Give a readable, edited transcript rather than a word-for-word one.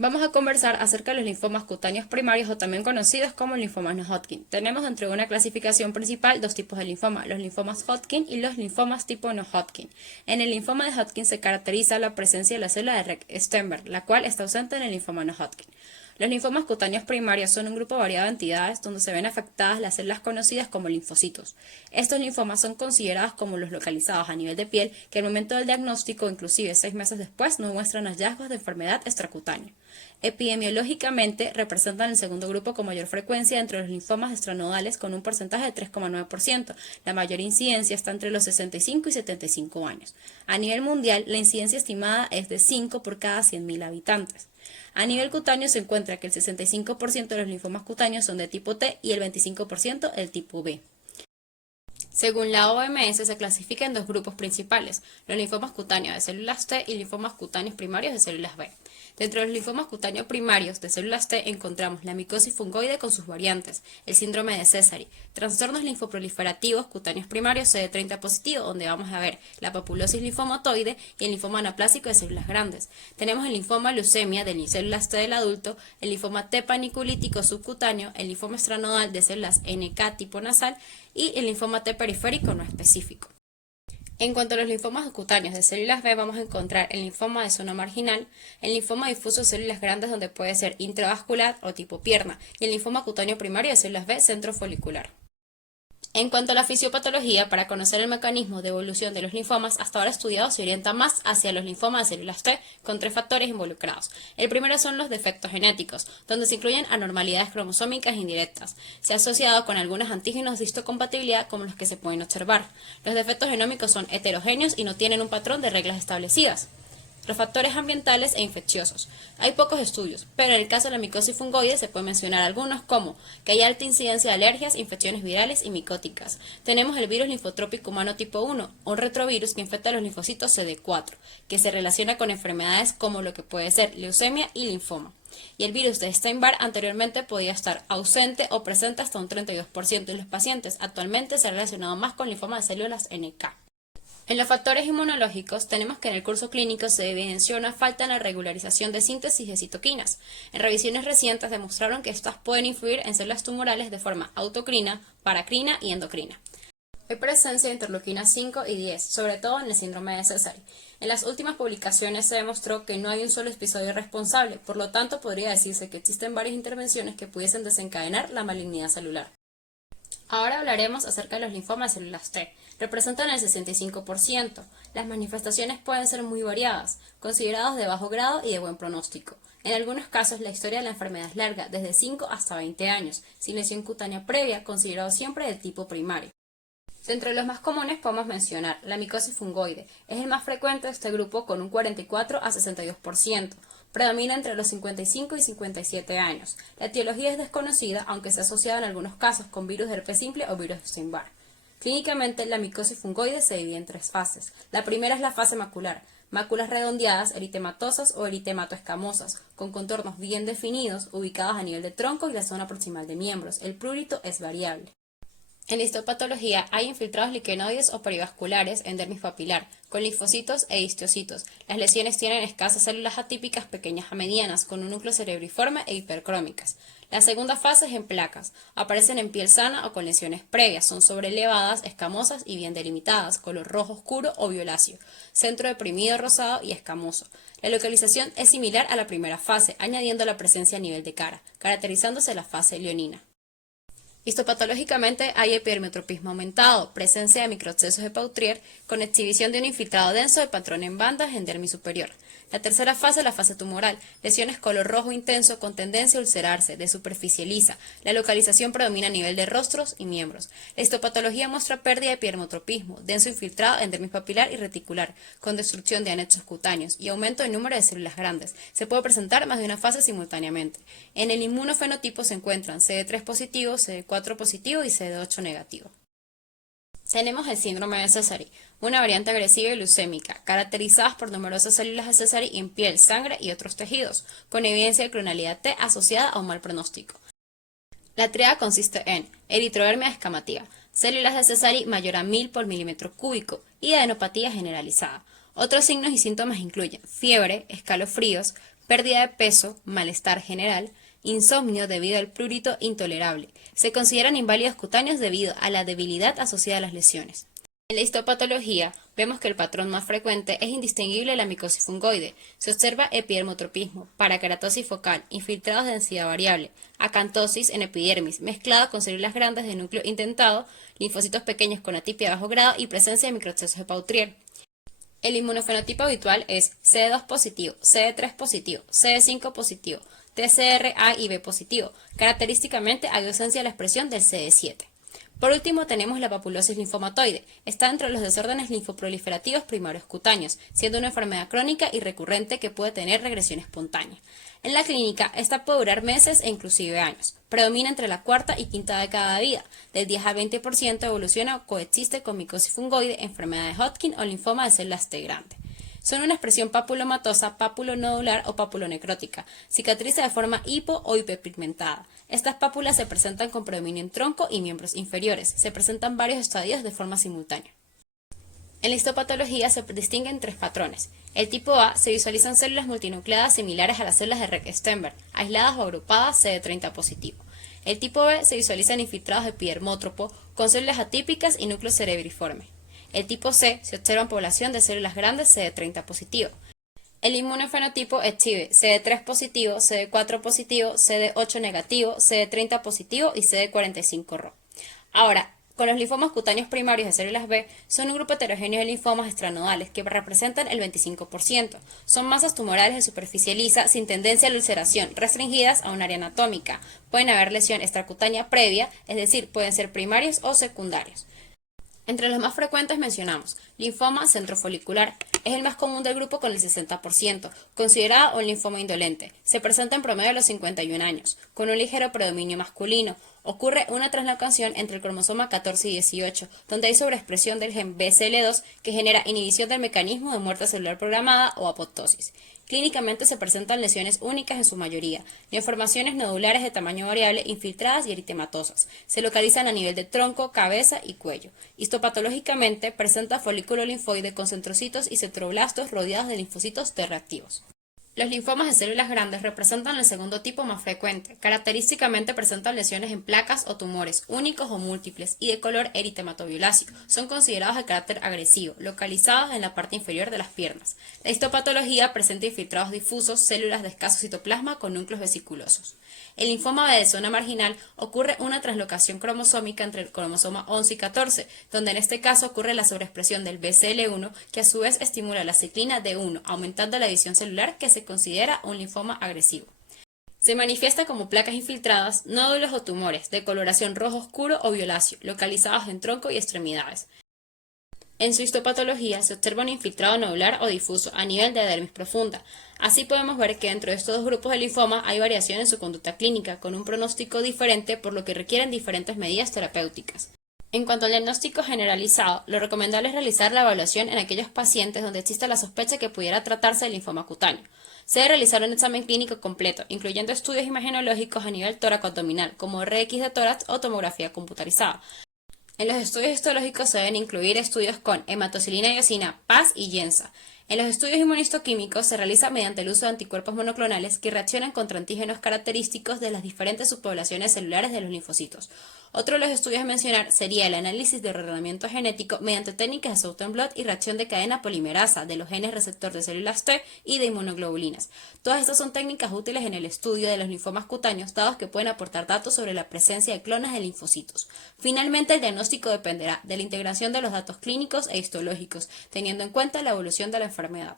Vamos a conversar acerca de los linfomas cutáneos primarios o también conocidos como linfomas no Hodgkin. Tenemos dentro de una clasificación principal dos tipos de linfoma, los linfomas Hodgkin y los linfomas tipo no Hodgkin. En el linfoma de Hodgkin se caracteriza la presencia de la célula de Rett-Steinberg, la cual está ausente en el linfoma no Hodgkin. Los linfomas cutáneos primarios son un grupo variado de entidades donde se ven afectadas las células conocidas como linfocitos. Estos linfomas son considerados como los localizados a nivel de piel que al momento del diagnóstico, inclusive 6 meses después, no muestran hallazgos de enfermedad extracutánea. Epidemiológicamente representan el segundo grupo con mayor frecuencia entre los linfomas extranodales con un porcentaje de 3,9%. La mayor incidencia está entre los 65 y 75 años. A nivel mundial, la incidencia estimada es de 5 por cada 100.000 habitantes. A nivel cutáneo se encuentra que el 65% de los linfomas cutáneos son de tipo T y el 25% el tipo B. Según la OMS, se clasifica en dos grupos principales, los linfomas cutáneos de células T y linfomas cutáneos primarios de células B. Dentro de los linfomas cutáneos primarios de células T encontramos la micosis fungoide con sus variantes, el síndrome de Sézary, trastornos linfoproliferativos cutáneos primarios CD30 positivo, donde vamos a ver la papulosis linfomatoide y el linfoma anaplásico de células grandes. Tenemos el linfoma leucemia de células T del adulto, el linfoma T paniculítico subcutáneo, el linfoma estranodal de células NK tipo nasal y el linfoma T periférico no específico. En cuanto a los linfomas cutáneos de células B, vamos a encontrar el linfoma de zona marginal, el linfoma difuso de células grandes donde puede ser intravascular o tipo pierna, y el linfoma cutáneo primario de células B centrofolicular. En cuanto a la fisiopatología, para conocer el mecanismo de evolución de los linfomas, hasta ahora estudiado se orienta más hacia los linfomas de células T, con 3 factores involucrados. El primero son los defectos genéticos, donde se incluyen anormalidades cromosómicas indirectas. Se ha asociado con algunos antígenos de histocompatibilidad como los que se pueden observar. Los defectos genómicos son heterogéneos y no tienen un patrón de reglas establecidas. Los factores ambientales e infecciosos. Hay pocos estudios, pero en el caso de la micosis fungoide se pueden mencionar algunos como que hay alta incidencia de alergias, infecciones virales y micóticas. Tenemos el virus linfotrópico humano tipo 1, un retrovirus que infecta a los linfocitos CD4, que se relaciona con enfermedades como lo que puede ser leucemia y linfoma. Y el virus de Epstein-Barr anteriormente podía estar ausente o presente hasta un 32% de los pacientes. Actualmente se ha relacionado más con linfoma de células NK. En los factores inmunológicos tenemos que en el curso clínico se evidenció una falta en la regularización de síntesis de citoquinas. En revisiones recientes demostraron que estas pueden influir en células tumorales de forma autocrina, paracrina y endocrina. Hay presencia de interleuquina 5 y 10, sobre todo en el síndrome de Sézary. En las últimas publicaciones se demostró que no hay un solo episodio responsable, por lo tanto podría decirse que existen varias intervenciones que pudiesen desencadenar la malignidad celular. Ahora hablaremos acerca de los linfomas de células T. Representan el 65%. Las manifestaciones pueden ser muy variadas, considerados de bajo grado y de buen pronóstico. En algunos casos la historia de la enfermedad es larga, desde 5 hasta 20 años, sin lesión cutánea previa, considerado siempre de tipo primario. Dentro de los más comunes podemos mencionar la micosis fungoide. Es el más frecuente de este grupo con un 44 a 62%. Predomina entre los 55 y 57 años. La etiología es desconocida, aunque se ha asociado en algunos casos con virus de herpes simple o virus de Epstein-Barr. Clínicamente, la micosis fungoide se divide en 3 fases. La primera es la fase macular. Máculas redondeadas, eritematosas o eritematoescamosas, con contornos bien definidos, ubicados a nivel de tronco y la zona proximal de miembros. El prurito es variable. En la histopatología hay infiltrados liquenoides o perivasculares en dermis papilar, con linfocitos e histocitos. Las lesiones tienen escasas células atípicas pequeñas a medianas, con un núcleo cerebriforme e hipercrómicas. La segunda fase es en placas. Aparecen en piel sana o con lesiones previas. Son sobrelevadas, escamosas y bien delimitadas, color rojo oscuro o violáceo. Centro deprimido, rosado y escamoso. La localización es similar a la primera fase, añadiendo la presencia a nivel de cara, caracterizándose la fase leonina. Histopatológicamente hay epidermotropismo aumentado, presencia de microexcesos de Pautrier, con exhibición de un infiltrado denso de patrón en bandas en dermis superior. La tercera fase es la fase tumoral, lesiones color rojo intenso con tendencia a ulcerarse, de superficie lisa. La localización predomina a nivel de rostros y miembros. La histopatología muestra pérdida de epidermotropismo, denso infiltrado en dermis papilar y reticular, con destrucción de anexos cutáneos y aumento del número de células grandes. Se puede presentar más de una fase simultáneamente. En el inmunofenotipo se encuentran CD3 positivo, CD4 positivo y CD8 negativo. Tenemos el síndrome de Sézary, una variante agresiva y leucémica, caracterizadas por numerosas células de Sézary en piel, sangre y otros tejidos, con evidencia de clonalidad T asociada a un mal pronóstico. La tríada consiste en eritrodermia escamativa, células de Sézary mayor a 1000 por milímetro cúbico y adenopatía generalizada. Otros signos y síntomas incluyen fiebre, escalofríos, pérdida de peso, malestar general, insomnio debido al prurito intolerable. Se consideran inválidos cutáneos debido a la debilidad asociada a las lesiones. En la histopatología, vemos que el patrón más frecuente es indistinguible de la micosis fungoide. Se observa epidermotropismo, parakeratosis focal, infiltrados de densidad variable, acantosis en epidermis, mezclada con células grandes de núcleo indentado, linfocitos pequeños con atipia de bajo grado y presencia de microexcesos de Pautrier. El inmunofenotipo habitual es CD2 positivo, CD3 positivo, CD5 positivo, TCR A y B positivo. Característicamente hay ausencia de la expresión del CD7. Por último tenemos la papulosis linfomatoide. Está entre los desórdenes linfoproliferativos primarios cutáneos, siendo una enfermedad crónica y recurrente que puede tener regresión espontánea. En la clínica, esta puede durar meses e inclusive años. Predomina entre la cuarta y quinta década de vida. Del 10 al 20% evoluciona o coexiste con micosis fungoide, enfermedad de Hodgkin o linfoma de células T grande. Son una expresión papulomatosa, papulonodular o papulonecrótica. Cicatriza de forma hipo o hiperpigmentada. Estas pápulas se presentan con predominio en tronco y miembros inferiores. Se presentan varios estadios de forma simultánea. En la histopatología se distinguen tres patrones. El tipo A se visualizan células multinucleadas similares a las células de Recke-Steinberg, aisladas o agrupadas CD30 positivo. El tipo B se visualizan infiltrados epidermótropo con células atípicas y núcleo cerebriforme. El tipo C se observa en población de células grandes CD30 positivo. El inmunofenotipo exhibe CD3 positivo, CD4 positivo, CD8 negativo, CD30 positivo y CD45 RO. Ahora, con los linfomas cutáneos primarios de células B, son un grupo heterogéneo de linfomas extranodales que representan el 25%. Son masas tumorales de superficie lisa sin tendencia a la ulceración, restringidas a un área anatómica. Pueden haber lesión extracutánea previa, es decir, pueden ser primarios o secundarios. Entre los más frecuentes mencionamos linfoma centrofolicular, es el más común del grupo con el 60%, considerado un linfoma indolente. Se presenta en promedio a los 51 años, con un ligero predominio masculino. Ocurre una translocación entre el cromosoma 14 y 18, donde hay sobreexpresión del gen BCL2 que genera inhibición del mecanismo de muerte celular programada o apoptosis. Clínicamente se presentan lesiones únicas en su mayoría, neoformaciones nodulares de tamaño variable infiltradas y eritematosas. Se localizan a nivel de tronco, cabeza y cuello. Histopatológicamente presenta folículo linfoide con centrocitos y centroblastos rodeados de linfocitos T reactivos. Los linfomas de células grandes representan el segundo tipo más frecuente. Característicamente presentan lesiones en placas o tumores, únicos o múltiples, y de color eritematoviolaceo. Son considerados de carácter agresivo, localizados en la parte inferior de las piernas. La histopatología presenta infiltrados difusos, células de escaso citoplasma con núcleos vesiculosos. El linfoma de zona marginal ocurre una translocación cromosómica entre el cromosoma 11 y 14, donde en este caso ocurre la sobreexpresión del BCL1, que a su vez estimula la ciclina D1, aumentando la división celular que se considera un linfoma agresivo. Se manifiesta como placas infiltradas, nódulos o tumores, de coloración rojo oscuro o violáceo, localizados en tronco y extremidades. En su histopatología se observa un infiltrado nodular o difuso a nivel de dermis profunda. Así podemos ver que dentro de estos dos grupos de linfoma hay variación en su conducta clínica, con un pronóstico diferente por lo que requieren diferentes medidas terapéuticas. En cuanto al diagnóstico generalizado, lo recomendable es realizar la evaluación en aquellos pacientes donde exista la sospecha que pudiera tratarse de linfoma cutáneo. Se debe realizar un examen clínico completo, incluyendo estudios imagenológicos a nivel tóraco-abdominal, como RX de tórax o tomografía computarizada. En los estudios histológicos se deben incluir estudios con hematocilina y eosina, PAS y YENSA. En los estudios inmunistoquímicos se realiza mediante el uso de anticuerpos monoclonales que reaccionan contra antígenos característicos de las diferentes subpoblaciones celulares de los linfocitos. Otro de los estudios a mencionar sería el análisis de ordenamiento genético mediante técnicas de Southern blot y reacción de cadena polimerasa de los genes receptor de células T y de inmunoglobulinas. Todas estas son técnicas útiles en el estudio de los linfomas cutáneos, dados que pueden aportar datos sobre la presencia de clones de linfocitos. Finalmente, el diagnóstico dependerá de la integración de los datos clínicos e histológicos, teniendo en cuenta la evolución de la enfermedad.